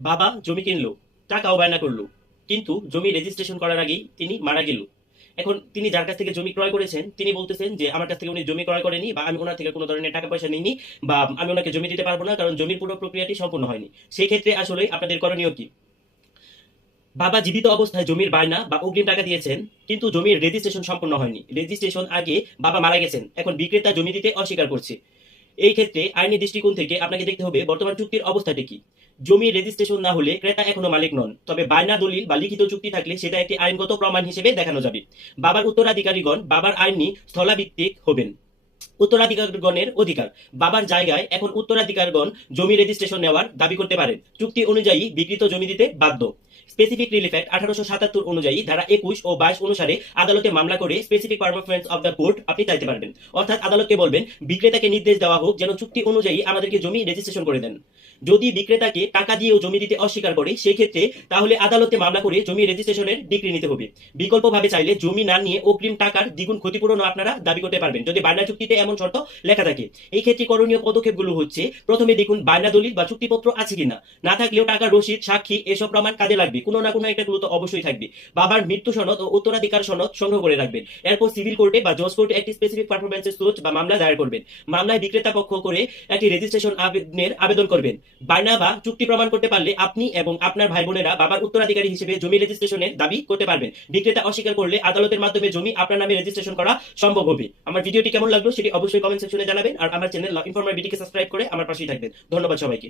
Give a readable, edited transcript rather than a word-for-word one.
বাবা জমি কিনলো, টাকাও বায়না করলো, কিন্তু জমি রেজিস্ট্রেশন করার আগেই তিনি মারা গেল। এখন তিনি যার কাছ থেকে জমি ক্রয় করেছেন তিনি বলতেছেন যে আমার কাছ থেকে উনি জমি ক্রয় করেনি, বা আমি ওনার থেকে কোনো ধরনের টাকা পয়সা নিইনি, বা আমি ওনাকে জমি দিতে পারবো না কারণ জমির পুরো প্রক্রিয়াটি সম্পূর্ণ হয়নি। সেই ক্ষেত্রে আসলে আপনাদের করণীয় কি? বাবা জীবিত অবস্থায় জমির বায়না বা অগ্রিম টাকা দিয়েছেন, কিন্তু জমির রেজিস্ট্রেশন সম্পূর্ণ হয়নি, রেজিস্ট্রেশন আগে বাবা মারা গেছেন, এখন বিক্রেতা জমি দিতে অস্বীকার করছে। এই ক্ষেত্রে আইনি দৃষ্টিকোণ থেকে আপনাকে দেখতে হবে বর্তমান চুক্তির অবস্থাটি কি। জমি রেজিস্ট্রেশন না হলে ক্রেতা এখনো মালিক নন, তবে বায়না দলিল বা লিখিত চুক্তি থাকলে সেটা একটি আইনগত প্রমাণ হিসেবে দেখানো যাবে। বাবার উত্তরাধিকারীগণ বাবার আইনি স্থলাভিত্তিক হবেন। উত্তরাধিকারগণের অধিকার, বাবার জায়গায় এখন উত্তরাধিকারগণ জমি রেজিস্ট্রেশন নেওয়ার দাবি করতে পারেন, চুক্তি অনুযায়ী বিকৃত জমি দিতে বাধ্য। স্পেসিফিক রিলিফ অ্যাক্ট 1877 অনুযায়ী ধারা 21 ও 22 অনুসারে আদালতে মামলা করে specific performance of the court আপনি চাইতে পারবেন। অর্থাৎ আদালতকে বলবেন বিক্রেতাকে নির্দেশ দেওয়া হোক যেন চুক্তি অনুযায়ী আমাদেরকে জমি রেজিস্ট্রেশন করে দেন। যদি বিক্রেতাকে টাকা দিয়েও জমি দিতে অস্বীকার করে সেই ক্ষেত্রে তাহলে আদালতে মামলা করে জমি রেজিস্ট্রেশনের ডিক্রি নিতে হবে। বিকল্পভাবে চাইলে জমি না নিয়ে অগ্রিম টাকার দ্বিগুণ ক্ষতিপূরণও আপনারা দাবি করতে পারবেন যদি বায়না চুক্তিতে এমন শর্ত লেখা থাকে। এই ক্ষেত্রে করণীয় পদক্ষেপগুলো হচ্ছে, প্রথমে দেখুন বায়না দলিল বা চুক্তিপত্র আছে কিনা, না থাকলেও টাকার রসিদ, সাক্ষী এসব প্রমাণ কাজে লাগবে, কোনো না কোনো একটা গুরুত্ব অবশ্যই থাকবে। বাবার মৃত্যু সনদ ও উত্তরাধিকার সনদ সংগ্রহ করে রাখবেন। এরপর সিভিল কোর্টে বা জজ কোর্টে একটি স্পেসিফিক পারফরম্যান্সের সুট বা মামলা দায়ের করবেন। মামলায় বিক্রেতা পক্ষ করে একটি রেজিস্ট্রেশন আবেদন করবেন। বায়না বা চুক্তি প্রমাণ করতে পারলে আপনি এবং আপনার ভাই বোনেরা বাবার উত্তরাধিকারী হিসেবে জমি রেজিস্ট্রেশনের দাবি করতে পারবেন। বিক্রেতা অস্বীকার করলে আদালতের মাধ্যমে জমি আপনার নামে রেজিস্ট্রেশন করা সম্ভব হবে। আমার ভিডিওটি কেমন লাগলো সেটি অবশ্যই কমেন্ট সেকশনে জানাবেন, আর আমার চ্যানেল ল ইনফরমার বিডিকে সাবস্ক্রাইব করে আমার পাশেই থাকবেন। ধন্যবাদ সবাইকে।